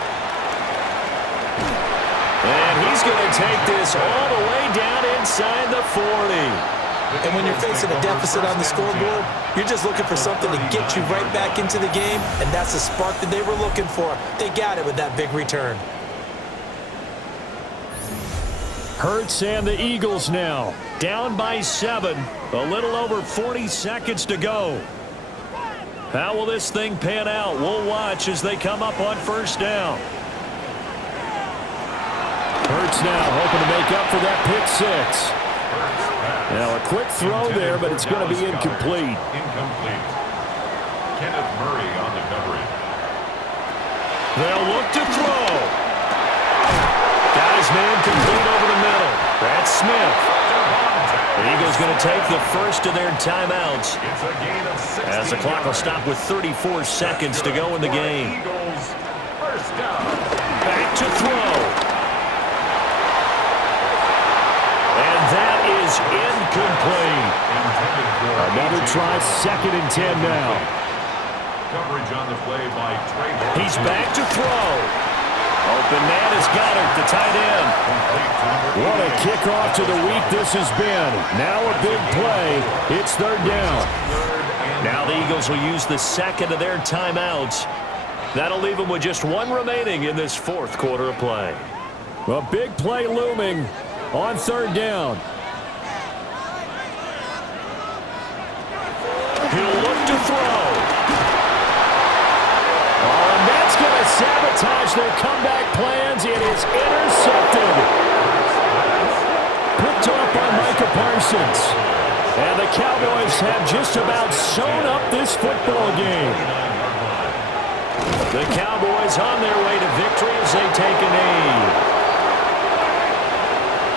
And he's going to take this all the way down inside the 40. And when you're facing a deficit on the scoreboard, you're just looking for something to get you right back into the game, and that's the spark that they were looking for. They got it with that big return. Hurts and the Eagles now, down by 7, a little over 40 seconds to go. How will this thing pan out? We'll watch as they come up on 1st down. Hurts now hoping to make up for that pick 6. Now a quick throw there, but it's going to be incomplete. Incomplete. Kenneth Murray on the coverage. They'll look to throw. Got his man complete over the middle. That's Smith. The Eagles going to take the first of their timeouts It's a gain of 16 as the clock will stop with 34 seconds to go in the game. Eagles, 1st down. Back to throw. And that is incomplete. Another try, 2nd and 10 now. Coverage on the play by Trey. He's back to throw. Open man has got it, the tight end. What a kickoff to the week this has been. Now a big play. It's 3rd down. Now the Eagles will use the 2nd of their timeouts. That'll leave them with just 1 remaining in this 4th quarter of play. A big play looming on 3rd down. He'll look to throw. sabotage their comeback plans. It is intercepted. Picked off by Micah Parsons. And the Cowboys have just about sewn up this football game. The Cowboys on their way to victory as they take a knee.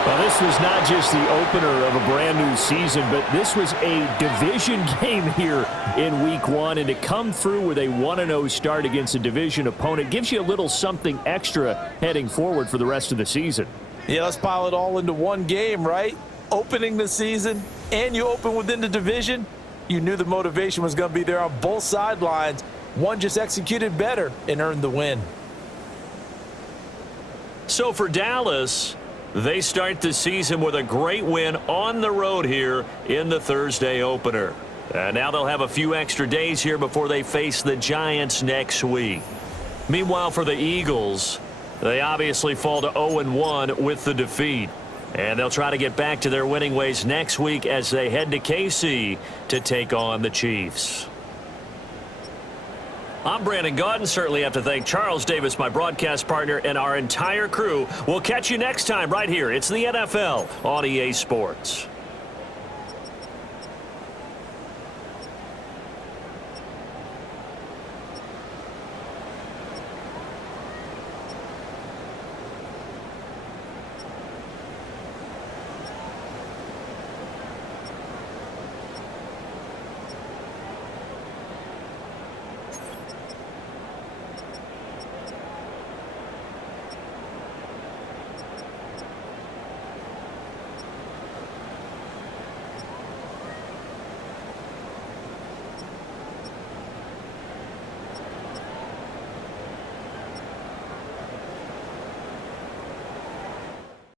Well, this was not just the opener of a brand new season, but this was a division game here in Week 1. And to come through with a 1-0 start against a division opponent gives you a little something extra heading forward for the rest of the season. Yeah, let's pile it all into one game, right? Opening the season, and you open within the division. You knew the motivation was going to be there on both sidelines. One just executed better and earned the win. So for Dallas, they start the season with a great win on the road here in the Thursday opener. And now they'll have a few extra days here before they face the Giants next week. Meanwhile, for the Eagles, they obviously fall to 0-1 with the defeat. And they'll try to get back to their winning ways next week as they head to KC to take on the Chiefs. I'm Brandon Gaudin. Certainly have to thank Charles Davis, my broadcast partner, and our entire crew. We'll catch you next time right here. It's the NFL on EA Sports.